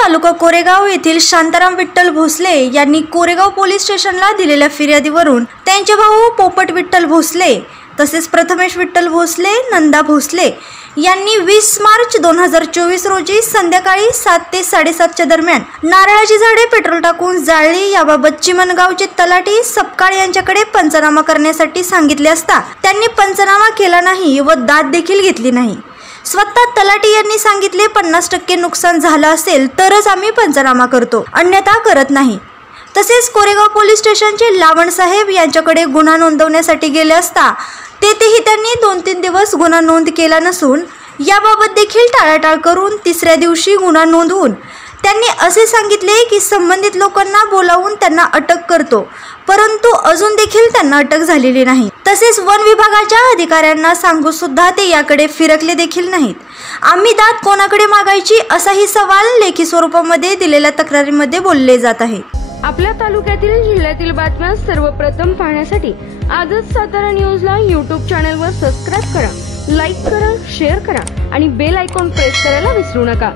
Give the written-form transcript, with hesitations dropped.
तालुका कोरेगाव येथील शांताराम विठ्ठल भोसले यांनी कोरेगाव पोलीस स्टेशनला दिलेल्या फिर्यादीवरून त्यांचे भाऊ पोपट विठ्ठल भोसले तसेच प्रथमेश विठ्ठल भोसले नंदा भोसले यांनी 20 मार्च 2024 रोजी संध्याकाळी 7 ते 7:30 च्या दरम्यान नारळाची झाडे पेट्रोल टाकून जाळली। याबाबत चिमणगावचे तलाठी सपकाळ यांच्याकडे पंचनामा करण्यासाठी सांगितले असता त्यांनी पंचनामा केला नाही व दाद देखील घेतली नाही। स्वतः तलाठी यांनी सांगितले 50% नुकसान झालं असेल तरच आम्ही पंचनामा करतो, अन्यथा करत नाही। तसेच कोरेगाव पोलीस स्टेशनचे लावण साहेब यांच्याकडे गुन्हा नोंदवण्यासाठी गेले असता तेथेही त्यांनी 2-3 दिवस गुन्हा नोंद केला नसून याबाबत देखील टाळाटाळ करून 3ऱ्या दिवशी गुन्हा नोंदवून त्यांनी असे सांगितले की संबंधित लोकांना बोलावून त्यांना अटक करतो, परंतु अजून देखील त्यांना अटक झालेली नाही। तसेच वन विभागाच्या अधिकाऱ्यांना सांगू सुद्धा ते याकडे फिरकले देखील नाहीत। आम्ही दाद कोणाकडे मागायची असाही सवाल लेखी स्वरूपामध्ये दिलेल्या तक्रारीमध्ये बोलले जात आहे। आपल्या तालुक्यातील जिल्ह्यातील बातम्या सर्वप्रथम पाहण्यासाठी आजच सातारा न्यूजला YouTube चॅनलवर सबस्क्राइब करा, लाईक करा, शेअर करा आणि बेल आयकॉन प्रेस करायला विसरू नका।